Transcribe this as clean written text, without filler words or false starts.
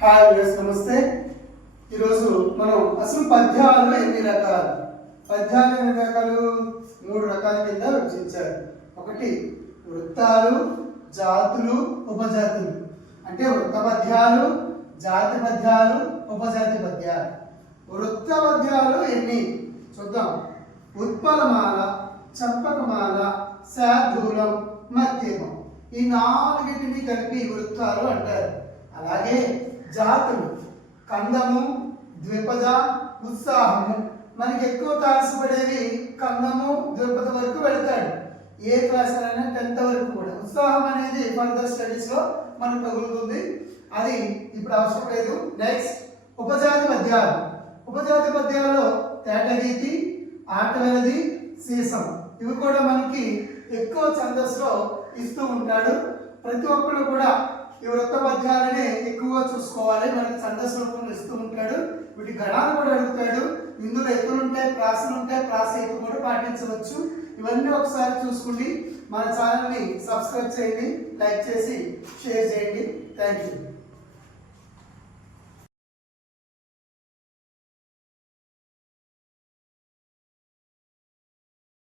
Hi viewers, నమస్తే. ఈరోజు మనం అసలు పద్యాలు ఎన్ని రకాలు, పద్యాలు ఎన్ని రకాలు, 3 రకాల కింద విభజించారు. ఒకటి వృత్తాలు, జాతులు, ఉపజాతులు. అంటే వృత్త పద్యాలు, జాతి పద్యాలు, ఉపజాతి పద్యాలు. వృత్త పద్యాలు ఎన్ని చూద్దాం. ఉత్పలమాల, చంపకమాల, శార్దూలం, మధ్యమం. ఈ 4టిని కలిపి వృత్తాలు అంటారు. అలాగే జాతులు కందము, ద్విపద, ఉత్సాహము. మనకి ఎక్కువ తారసపడేవి కందము, ద్విపద వరకు వెళతాడు. ఏ క్లాస్ అయినా 10th వరకు కూడా. ఉత్సాహం అనేది ఫర్దర్ స్టడీస్ లో మనకు తగులుతుంది, అది ఇప్పుడు అవసరం లేదు. నెక్స్ట్ ఉపజాతి పద్యాలు. ఉపజాతి పద్యాలలో తేటగీతి, ఆటవెలది, సీసం. ఇవి కూడా మనకి ఎక్కువ ఛందస్సులో ఇస్తూ ఉంటాడు. ప్రతి ఒక్కరు కూడా ఈ వృత్త పద్యాలని ఎక్కువగా చూసుకోవాలి. మనకి ఛందస్సు రూపంలో ఇస్తూ ఉంటాడు. వీటి గణాలు కూడా అడుగుతాడు. ఇందులో ఎత్తులు ఉంటాయి, ప్రాసలు ఉంటాయి, ప్రాస ఎత్తు కూడా పాటించవచ్చు. ఇవన్నీ ఒకసారి చూసుకోండి. మన ఛానల్ని సబ్స్క్రైబ్ చేయండి, లైక్ చేసి షేర్ చేయండి. Thank you.